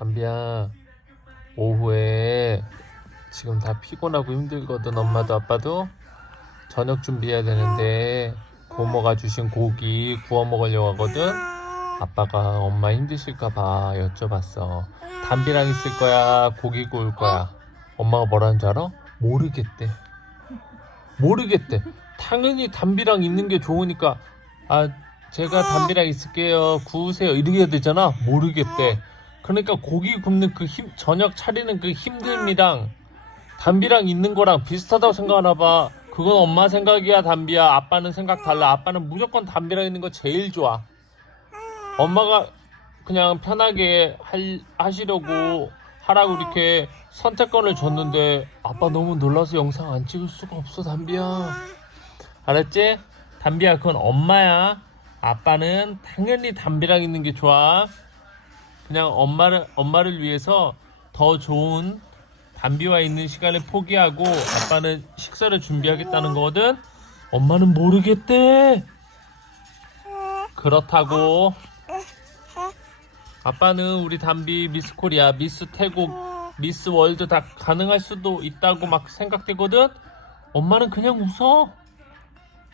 담비야 오후에 지금 다 피곤하고 힘들거든 엄마도 아빠도. 저녁 준비해야 되는데 고모가 주신 고기 구워 먹으려고 하거든. 아빠가 엄마 힘드실까봐 여쭤봤어. 담비랑 있을 거야 고기 구울 거야. 엄마가 뭐라는 줄 알아? 모르겠대. 모르겠대. 당연히 담비랑 있는 게 좋으니까. 아 제가 담비랑 있을게요. 구우세요. 이렇게 해야 되잖아. 모르겠대 그러니까 고기 굽는 그 힘 저녁 차리는 그 힘듦이랑 담비랑 있는 거랑 비슷하다고 생각하나 봐. 그건 엄마 생각이야 담비야. 아빠는 생각 달라. 아빠는 무조건 담비랑 있는 거 제일 좋아. 엄마가 그냥 편하게 할, 하시려고 하라고 이렇게 선택권을 줬는데 아빠 너무 놀라서 영상 안 찍을 수가 없어 담비야. 알았지? 담비야 그건 엄마야. 아빠는 당연히 담비랑 있는 게 좋아 그냥 엄마를 엄마를 위해서 더 좋은 담비와 있는 시간을 포기하고 아빠는 식사를 준비하겠다는 거거든? 엄마는 모르겠대. 그렇다고. 아빠는 우리 담비 미스 코리아 미스 태국 미스 월드 다 가능할 수도 있다고 막 생각되거든? 엄마는 그냥 웃어.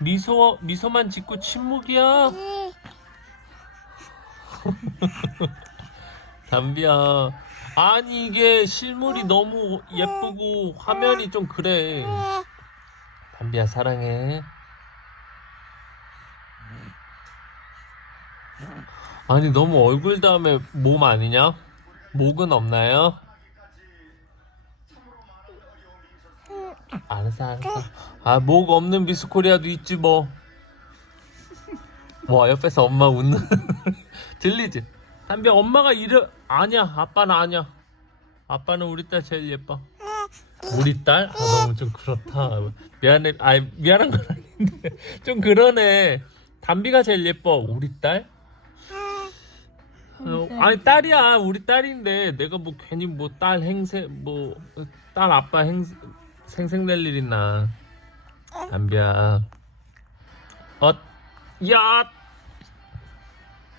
미소 미소만 짓고 침묵이야 담비야 아니 이게 실물이 너무 예쁘고 화면이 좀 그래 담비야 사랑해 아니 너무 얼굴 다음에 몸 아니냐? 목은 없나요? 알았어 알았어 아목 없는 미스코리아도 있지 뭐뭐 옆에서 엄마 웃는 들리지? 담비 엄마가 이래 아니야 아빠는 아니야. 아빠는 우리 딸 제일 예뻐. 우리 딸? 아 너무 좀 그렇다. 미안해. 아 미안한 건 아닌데. 좀 그러네. 담비가 제일 예뻐 우리 딸? 어, 아니 딸이야. 우리 딸인데. 내가 뭐 괜히 뭐 딸 행세 뭐 딸 아빠 행 생생낼 일 있나? 담비야. 어야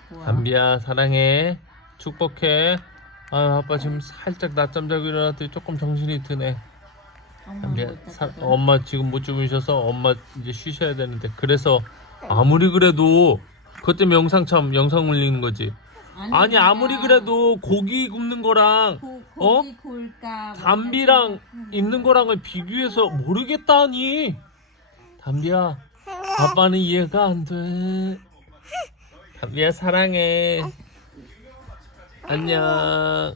담비야 사랑해. 축복해. 아 아빠 지금 살짝 낮잠 자고 일어났더니 조금 정신이 드네. 담비야 사- 엄마 지금 못 주무셔서 엄마 이제 쉬셔야 되는데. 그래서 아무리 그래도 그것 때문에 영상 참 영상 올리는 거지. 아니 아무리 그래도 고기 굽는 거랑 고, 어? 구울까 뭐 담비랑 있는 거랑을 비교해서 모르겠다니. 담비야 아빠는 이해가 안돼 담비야 사랑해. 안녕